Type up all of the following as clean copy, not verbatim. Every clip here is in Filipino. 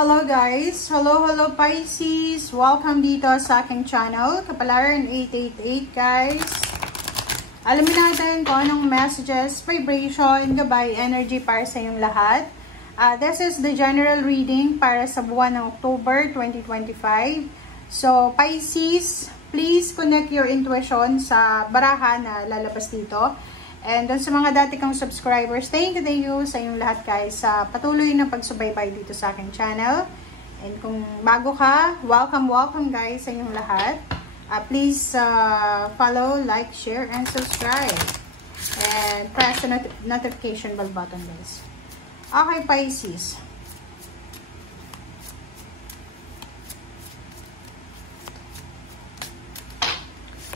Hello guys! Hello Pisces! Welcome dito sa aking channel, Kapalaran 888 guys. Alamin natin kung anong messages, vibration, gabay, energy para sa inyong lahat. This is the general reading para sa buwan ng October 2025. So Pisces, please connect your intuition sa baraha na lalabas dito. And doon sa mga dati kong subscribers, thank you sa inyong lahat guys sa patuloy na pagsubaybay dito sa aking channel. And kung bago ka, welcome guys sa inyong lahat. Please follow, like, share, and subscribe. And press the notification bell button guys. Okay Pisces.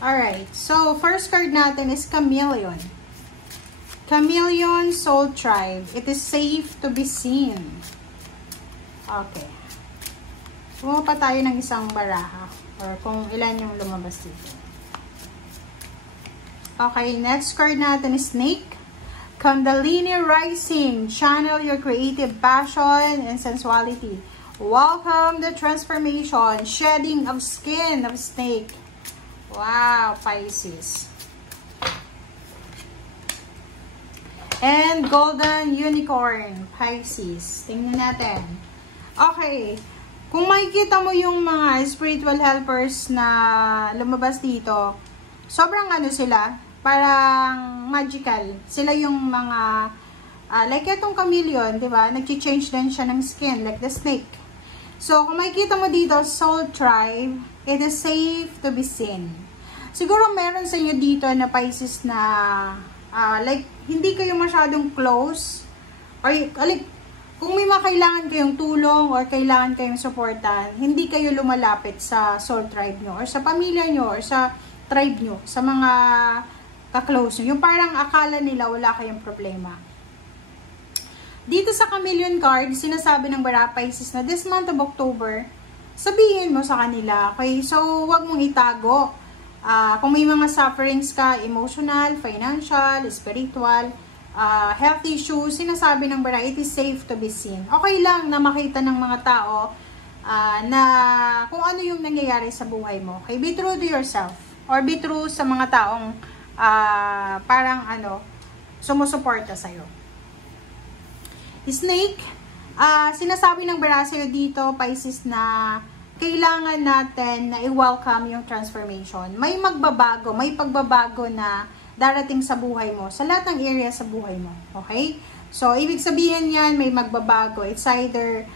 Alright, so first card natin is Chameleon. Chameleon Soul Tribe. It is safe to be seen. Okay. Bumuha pa tayo ng isang baraha. Or kung ilan yung lumabas dito. Okay, next card natin is Snake. Kundalini Rising. Channel your creative passion and sensuality. Welcome the transformation. Shedding of skin of Snake. Wow, Pisces. And Golden Unicorn, Pisces. Tingnan natin. Okay. Kung makikita mo yung mga spiritual helpers na lumabas dito, sobrang ano sila, parang magical. Sila yung mga, like itong chameleon, di ba? Nag-change din siya ng skin, like the snake. So, kung makikita mo dito, Soul Tribe, it is safe to be seen. Siguro meron sa inyo dito na Pisces na like, hindi kayo masyadong close. Or, like, kung may makailangan kayong tulong or kailangan kayong supportan, hindi kayo lumalapit sa soul tribe nyo or sa pamilya nyo or sa tribe nyo, sa mga ka-close nyo. Yung parang akala nila wala kayong problema. Dito sa Chameleon card, sinasabi ng Bara Pisces na this month of October, sabihin mo sa kanila, okay? So, wag mong itago. Kung may mga sufferings ka, emotional, financial, spiritual, health issues, sinasabi ng Bara, it is safe to be seen. Okay lang na makita ng mga tao na kung ano yung nangyayari sa buhay mo. Okay, be true to yourself. Or be true sa mga taong parang sumusuporta sa'yo. Snake, sinasabi ng Bara sa'yo dito, Pisces, na kailangan natin na i-welcome yung transformation. May magbabago, may pagbabago na darating sa buhay mo, sa lahat ng area sa buhay mo. Okay? So, ibig sabihin yan, may magbabago. It's either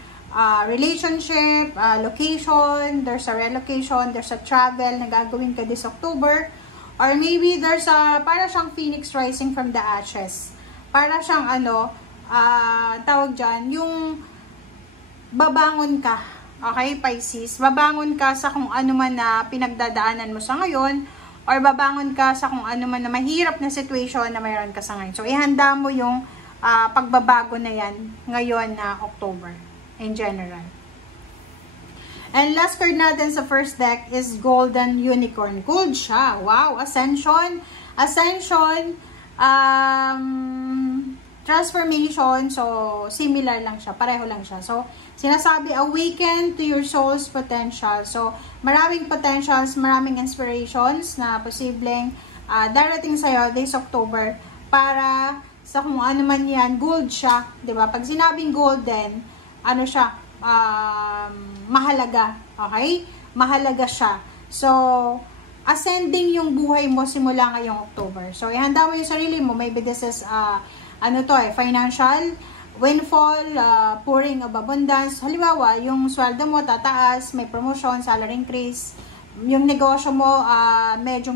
relationship, location, there's a relocation, there's a travel na gagawin ka this October, or maybe there's a, para siyang phoenix rising from the ashes. Para siyang tawag dyan, yung babangon ka. Okay, Pisces, babangon ka sa kung ano man na pinagdadaanan mo sa ngayon or babangon ka sa kung ano man na mahirap na situation na mayroon ka sa ngayon. So, ihanda mo yung pagbabago na yan ngayon na October in general. And last card natin sa first deck is Golden Unicorn. Gold siya. Wow, Ascension. Ascension, transformation, so similar lang siya, pareho lang siya. So, sinasabi, awaken to your soul's potential. So, maraming potentials, maraming inspirations na posibleng darating sa'yo this October para sa kung ano man yan, gold siya, di ba? Pag sinabing golden, ano siya, mahalaga, okay? Mahalaga siya. So, ascending yung buhay mo simula ngayong October. So, ihanda mo yung sarili mo. Maybe this is financial windfall, pouring of abundance. Halimbawa, yung sweldo mo tataas, may promotion, salary increase, yung negosyo mo medyo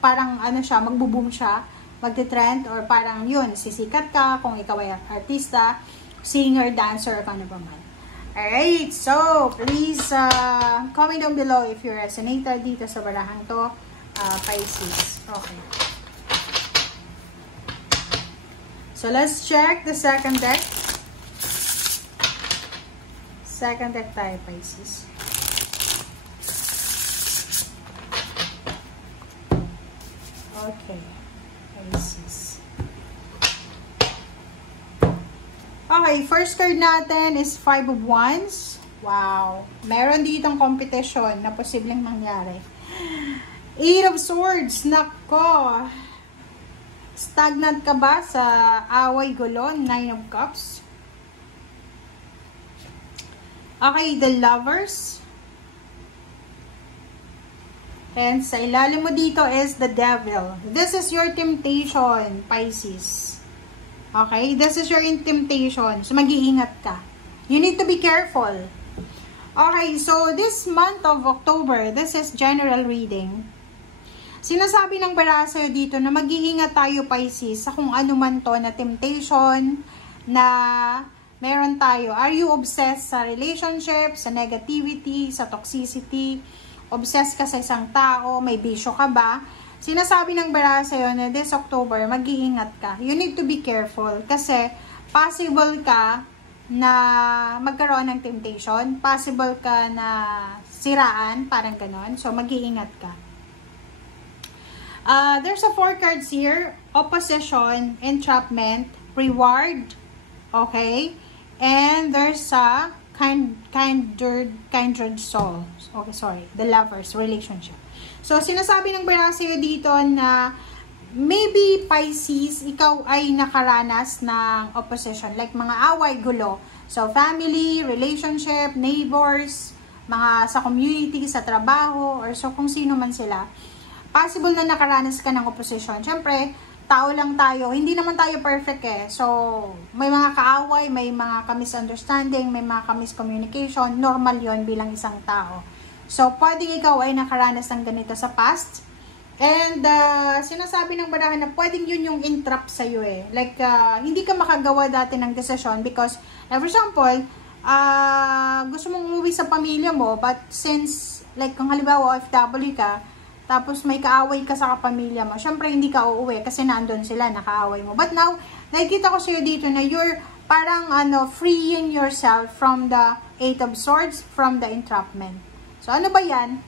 parang magbo-boom siya, magte-trend, or parang yun, sisikat ka kung ikaw ay artista, singer, dancer, kung ano pa man. Alright, so please comment down below if you resonated dito sa barahang to, Pisces. Okay. So, let's check the second deck. Second deck tayo, Pisces. Okay. Pisces. Okay, first card natin is 5 of Wands. Wow. Meron ditong competition na posibleng mangyari. Eight of Swords. Nako. Stagnant ka ba sa away gulo? Nine of Cups. Okay, the Lovers. And sa ilalim mo dito is the Devil. This is your temptation, Pisces. Okay, this is your temptation. So, mag-iingat ka. You need to be careful. Okay, so this month of October, this is general reading. Sinasabi ng baraso dito na mag-iingat tayo, Pisces, sa kung ano man to na temptation na meron tayo. Are you obsessed sa relationship, sa negativity, sa toxicity? Obsessed ka sa isang tao, may bisyo ka ba? Sinasabi ng baraso na this October, mag-iingat ka. You need to be careful kasi possible ka na magkaroon ng temptation, possible ka na siraan, parang ganon. So, mag-iingat ka. There's a 4 cards here. Opposition, entrapment, reward, okay? And there's a kindred soul. Okay, sorry. The Lovers, relationship. So, sinasabi ng baraso dito na maybe Pisces, ikaw ay nakaranas ng opposition. Like mga away, gulo. So, family, relationship, neighbors, mga sa community, sa trabaho, or so kung sino man sila. Possible na nakaranas ka ng opposition. Siyempre, tao lang tayo. Hindi naman tayo perfect eh. So, may mga kaaway, may mga ka-misunderstanding, may mga ka-miscommunication. Normal yon bilang isang tao. So, pwedeng ikaw ay nakaranas ng ganito sa past. And, sinasabi ng barahan na pwedeng yun yung entrap sa'yo eh. Like, hindi ka makagawa dati ng desisyon because, for example, gusto mong umuwi sa pamilya mo, but since, like, kung halimbawa OFW ka, tapos may kaaway ka sa kapamilya mo, syempre hindi ka uuwi kasi nandun sila, nakaaway mo. But now, nakikita ko sa'yo dito na you're parang freeing yourself from the Eight of Swords, from the entrapment. So, ano ba yan?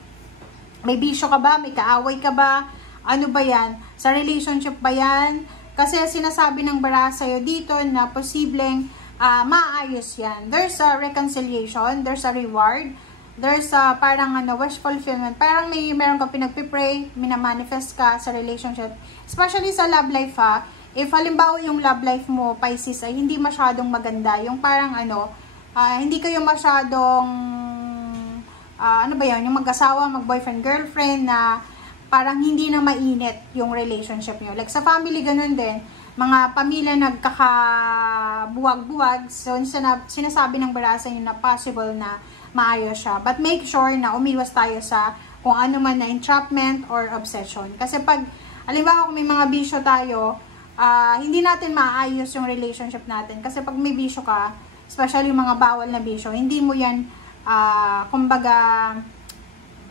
May bisyo ka ba? May kaaway ka ba? Ano ba yan? Sa relationship ba yan? Kasi sinasabi ng baraha sa'yo dito na posibleng maayos yan. There's a reconciliation, there's a reward, there's a parang wish fulfillment. Parang meron ka pinagpipray, minamanifest ka sa relationship. Especially sa love life ha. If halimbawa yung love life mo, Pisces, ay hindi masyadong maganda. Yung parang hindi kayo masyadong, ano ba yan, yung mag-asawa, mag-boyfriend, girlfriend na parang hindi na mainit yung relationship nyo. Like sa family, ganun din. Mga pamilya nagkakabuwag-buwag. So, sinasabi ng baraha nyo na possible na maayos siya. But make sure na umiwas tayo sa kung ano man na entrapment or obsession. Kasi pag, halimbawa kung may mga bisyo tayo, hindi natin maayos yung relationship natin. Kasi pag may bisyo ka, especially yung mga bawal na bisyo, hindi mo yan, kumbaga,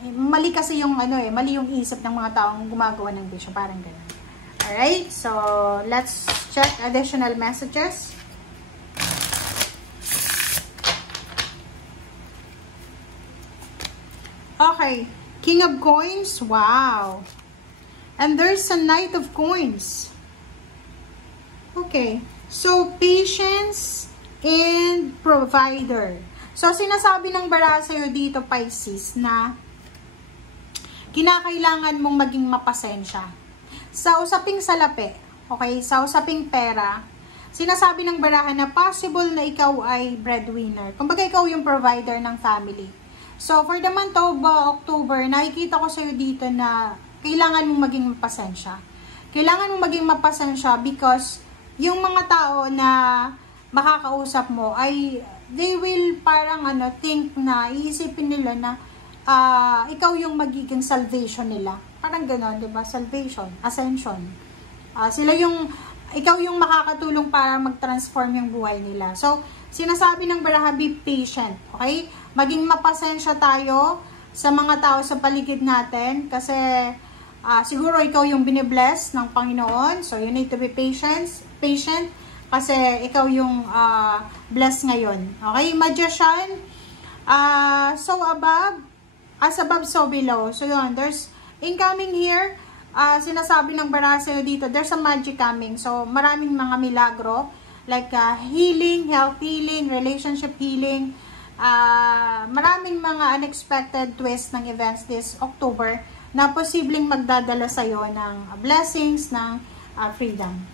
mali kasi yung mali yung isip ng mga taong gumagawa ng bisyo. Parang ganun. Alright, so let's check additional messages. Okay, King of Coins, wow. And there's a Knight of Coins. Okay, so patience and provider. So, sinasabi ng baraha sa'yo dito, Pisces, na kinakailangan mong maging mapasensya. Sa usaping salapi, okay, sa usaping pera, sinasabi ng baraha na possible na ikaw ay breadwinner. Kumbaga, ikaw yung provider ng family. So, for the month of October, nakikita ko sa'yo dito na kailangan mong maging mapasensya. Kailangan mong maging mapasensya because yung mga tao na makakausap mo ay they will parang think na iisipin nila na ikaw yung magiging salvation nila. Parang gano'n, 'di ba? Salvation, ascension. Ikaw yung makakatulong para mag-transform yung buhay nila. So, sinasabi ng baraha, be patient, okay? Maging mapasensya tayo sa mga tao sa paligid natin kasi siguro ikaw yung binibless ng Panginoon. So, you need to be patient kasi ikaw yung blessed ngayon. Okay? Magician, so above, as above, so below. So, yun, there's incoming here. Sinasabi ng baraha sa'yo dito, there's a magic coming. So, maraming mga milagro. Like healing, health healing, relationship healing, maraming mga unexpected twist ng events this October na posibleng magdadala sa'yo ng blessings, ng freedom.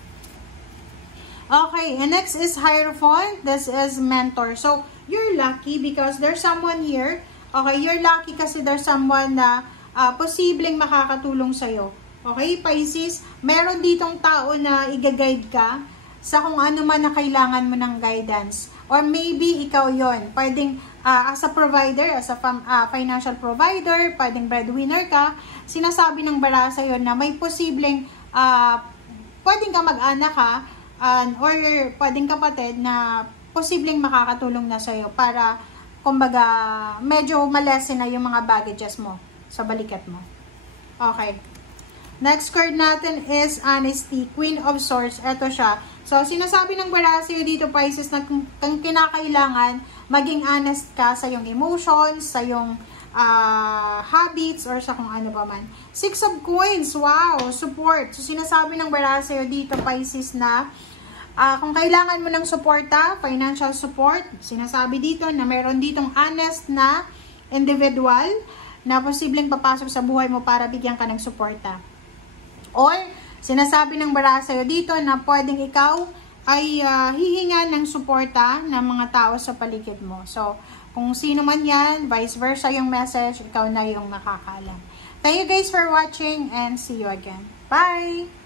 Okay, and next is Hierophant. This is mentor. So, you're lucky because there's someone here. Okay, you're lucky kasi there's someone na posibleng makakatulong sa'yo. Okay, Pisces, meron ditong tao na i-guide ka sa kung ano man na kailangan mo ng guidance. Or maybe ikaw yon. Pwedeng as a provider, as a financial provider, pwedeng breadwinner ka. Sinasabi ng bara sa'yo na may posibleng pwedeng ka mag-anak ka or pwedeng kapatid na posibleng makakatulong na sa'yo para kumbaga medyo malesen na yung mga baggages mo sa balikat mo. Okay. Next card natin is Honesty, Queen of Swords. Ito siya. So, sinasabi ng bara sa'yo dito, Pisces, na kung kinakailangan, maging honest ka sa yung emotions, sa yung habits, or sa kung ano pa man. Six of Coins. Wow! Support. So, sinasabi ng bara sa'yo dito, Pisces, na kung kailangan mo ng suporta, financial support, sinasabi dito na mayroon ditong honest na individual na posibleng papasok sa buhay mo para bigyan ka ng suporta. Or, sinasabi ng bara sa'yo dito na pwedeng ikaw ay hihinga ng suporta ng mga tao sa paligid mo. So, kung sino man yan, vice versa yung message, ikaw na yung makakaalam. Thank you guys for watching and see you again. Bye!